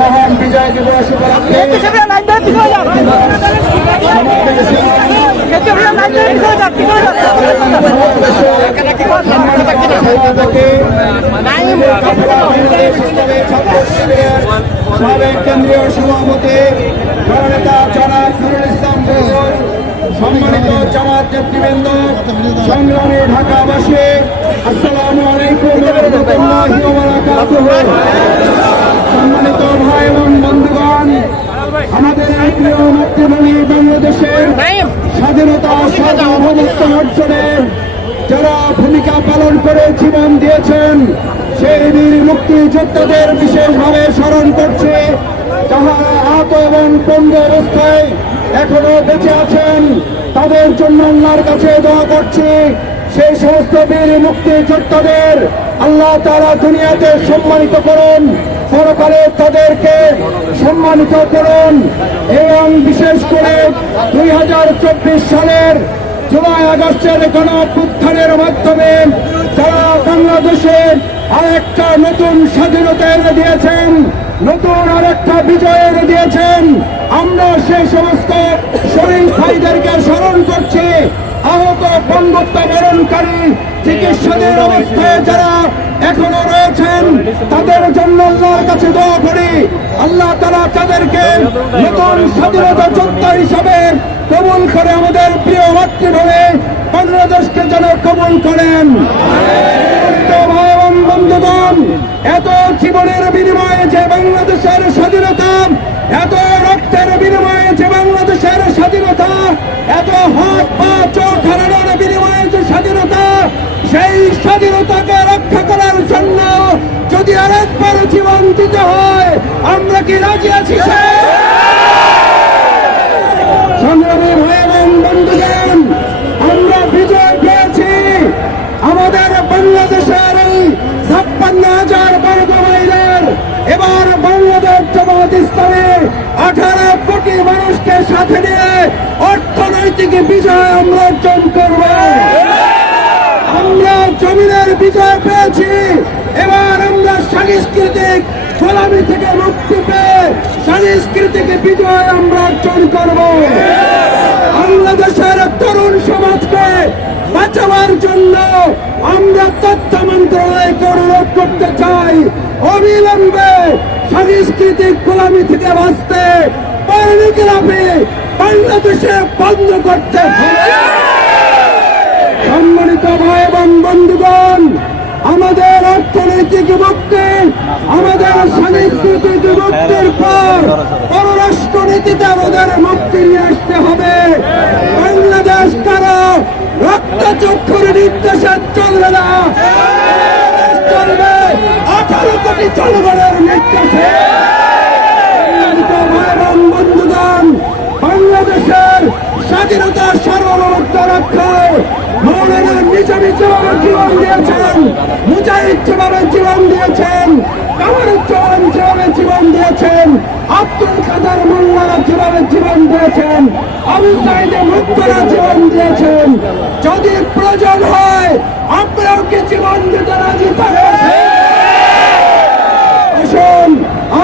মহান বিজয় দিবস সাবেক কেন্দ্রীয় সভাপতি জননেতা জনাব নুরুল ইসলাম বুলবুল, সম্মানিত জামাত নেতৃবৃন্দ, সংগ্রামী ঢাকাবাসী, আসসালামু আলাইকুম ওয়া রাহমাতুল্লাহি ওয়া বারাকাতুহু। সম্মানিত ভাই এবং বন্ধুগণ, আমাদের প্রিয় মাতৃভূমি বাংলাদেশের স্বাধীনতা সার্বভৌমত্ব অর্জনে যারা ভূমিকা পালন করে জীবন দিয়েছেন, সেই বীর মুক্তিযোদ্ধাদের বিশেষভাবে স্মরণ করছে। যারা আহত এবং পঙ্গু অবস্থায় এখনো বেঁচে আছেন, তাদের জন্য আল্লাহর কাছে দোয়া করছি। সেই সমস্ত বীর মুক্তিযোদ্ধাদের আল্লাহ তাআলা দুনিয়াতে সম্মানিত করুন, পরকালে তাদেরকে সম্মানিত করুন। এবং বিশেষ করে 2024 সালের জুলাই আগস্টের গণঅভ্যুত্থানের মাধ্যমে যারা বাংলাদেশের আরেকটা নতুন স্বাধীনতা এনে দিয়েছেন, নতুন আরেকটা বিজয় এনে দিয়েছেন, আমরা সেই সমস্ত শহীদ ভাইদেরকে স্মরণ করছি। আহত বন্ধুত্ব বরণকারী চিকিৎসাধীন অবস্থায় যারা এখনো রয়েছেন, তাদের জন্য আল্লাহর কাছে দোয়া করি, আল্লাহ তাআলা তাদেরকে নতুন স্বাধীনতা যোদ্ধা হিসাবে কবুল করে আমাদের প্রিয় মাতৃভূমি বাংলাদেশকে যেন কবুল করেন। ভাই এবং বন্ধুগণ, এত জীবনের বিনিময়ে যে বাংলাদেশের স্বাধীনতা, এত রক্তের বিনিময়ে যে বাংলাদেশের স্বাধীনতা, এত হাত পা চোখ হারানোর বিনিময়ে যে স্বাধীনতা, সেই স্বাধীনতাকে রক্ষা করার জন্য যদি আরেকবার জীবন দিতে হয়, আমরা কি রাজি আছি? সংগ্রামী ভাই এবং বন্ধুগণ, আমরা বিজয় পেয়েছি। আমাদের বাংলাদেশের এই 56,000 বর্গ মাইলের এবার বাংলাদেশ জামাত ইসলামী 18 কোটি মানুষকে সাথে নিয়ে অর্থনৈতিক বিজয় আমরা অর্জন করব। আমরা জমিনের বিজয় পেয়েছি, এবার আমরা সাংস্কৃতিক গোলামি থেকে মুক্তি পেয়ে সাংস্কৃতিক বিজয় আমরা অর্জন করব। বাংলাদেশের তরুণ সমাজকে বাঁচাবার জন্য আমরা তথ্য মন্ত্রণালয়কে অনুরোধ করতে চাই, অবিলম্বে সাংস্কৃতিক গোলামি থেকে বাঁচতে পর্নোগ্রাফি বাংলাদেশে বন্ধ করতে হবে। সম্মানিত ভাই এবং বন্ধুগণ, আমাদের অর্থনৈতিক মুক্তি, আমাদের সাংস্কৃতিক মুক্তির পর পররাষ্ট্রনীতিতে আমাদের মুক্তি নিয়ে আসতে হবে। বাংলাদেশ কারো রক্তচক্ষুর নির্দেশে চলবে না, চলবে 18 কোটি জনগণের নির্দেশে। ভাই এবং বন্ধুগণ, বাংলাদেশের স্বাধীনতা সার্বভৌমত্ব রক্ষায় মৌলানা নিজামী যেভাবে জীবন দিয়েছেন, মুজাহিদ যেভাবে জীবন দিয়েছেন, কামরুজ্জামান যেভাবে জীবন দিয়েছেন, আব্দুল কাদের মোল্লারা যেভাবে জীবন দিয়েছেন, আবু সাইদ মুক্তারা জীবন দিয়েছেন, যদি প্রয়োজন হয় আমরাও কি জীবন দিতে রাজি থাকব। আসুন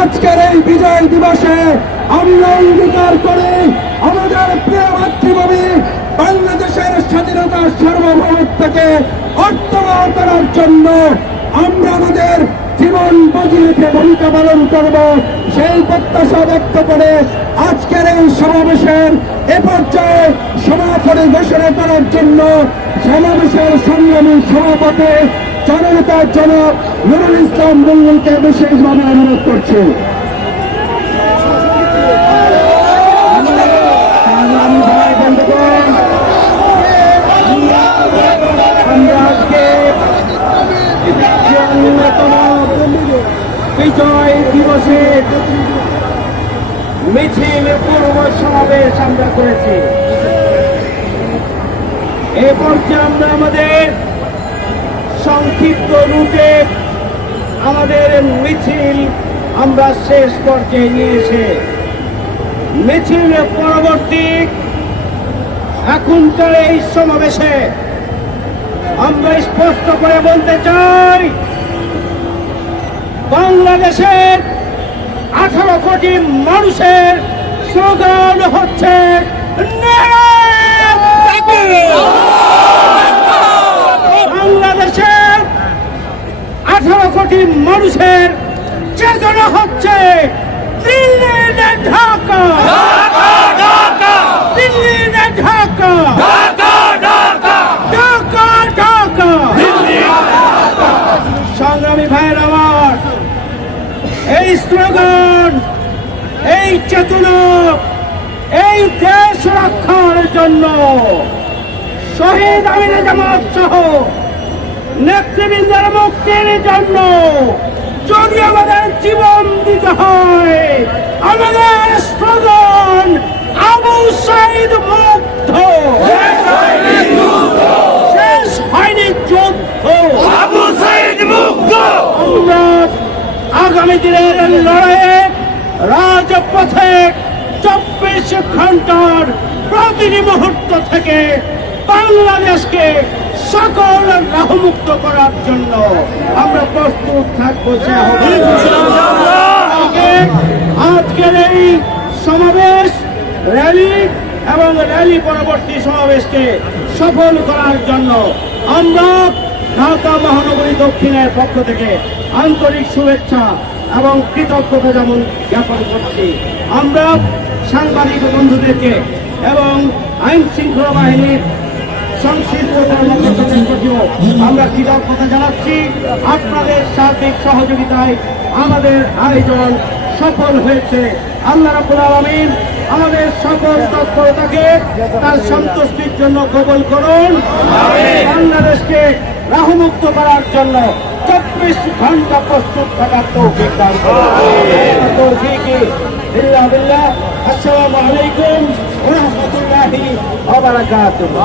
আজকের এই বিজয় দিবসে আমরা অঙ্গীকার করে আমাদের প্রিয় মাতৃভূমি বাংলাদেশের স্বাধীনতার সার্বভৌমত্বকে অর্থবহ করার জন্য আমরা আমাদের জীবন বাজি রেখে ভূমিকা পালন করব, সেই প্রত্যাশা ব্যক্ত করে আজকের এই সমাবেশের এ পর্যায়ে সমাপনী ঘোষণা করার জন্য সমাবেশের সংগ্রামী সভাপতি জননেতা জনাব নুরুল ইসলাম বুলবুলকে বিশেষভাবে অনুরোধ করছি। বিজয় দিবসে মিছিল পূর্ব সমাবেশ আমরা করেছি। এ পর্যায়ে আমরা আমাদের সংক্ষিপ্ত রুটে আমাদের মিছিল আমরা শেষ পর্যায়ে নিয়ে এসে মিছিল পরবর্তী এখনকার এই সমাবেশে আমরা স্পষ্ট করে বলতে চাই, বাংলাদেশের 18 কোটি মানুষের স্লোগান হচ্ছে বাংলাদেশের 18 কোটি মানুষের চেতনা হচ্ছে দিল্লি না ঢাকা, দিল্লি না ঢাকা, ঢাকা ঢাকা। সংগ্রামী ভাইয়ের আমার, এই স্লোগান, এই চেতনা, এই দেশ রক্ষার জন্য শহীদ আমিরে জামাত সহ নেতৃবৃন্দের মুক্তির জন্য যদি আমাদের জীবন দিতে হয়, আমাদের স্লোগান আবু সাইদ মুক্ত, শেষ হয়নি যুদ্ধ, আবু সাইদ মুক্ত। আমরা আগামী দিনের লড়াইয়ে রাজপথে 24 ঘন্টার প্রতিটি মুহূর্ত থেকে বাংলাদেশকে সকল রাহমুক্ত করার জন্য আমরা প্রস্তুত থাকবো। আজকের এই সমাবেশ, র্যালি এবং র্যালি পরবর্তী সমাবেশকে সফল করার জন্য আমরা ঢাকা মহানগরী দক্ষিণের পক্ষ থেকে আন্তরিক শুভেচ্ছা এবং কৃতজ্ঞতা যেমন জ্ঞাপন করছি। আমরা সাংবাদিক বন্ধুদেরকে এবং আইন শৃঙ্খলা বাহিনীর সংশ্লিষ্ট কর্মকর্তাদেরকেও আমরা কৃতজ্ঞতা জানাচ্ছি। আপনাদের সার্বিক সহযোগিতায় আমাদের আয়োজন সফল হয়েছে। আল্লাহ রাব্বুল আলামিন আমাদের সকল তৎপরতাকে তার সন্তুষ্টির জন্য কবুল করুন। বাংলাদেশকে রাহমুক্ত করার জন্য 24 ঘন্টা প্রস্তুত থাকার তৌফিক দান করুন। আসসালামু আলাইকুম ওয়া রাহমাতুল্লাহি ওয়া বারাকাতুহু।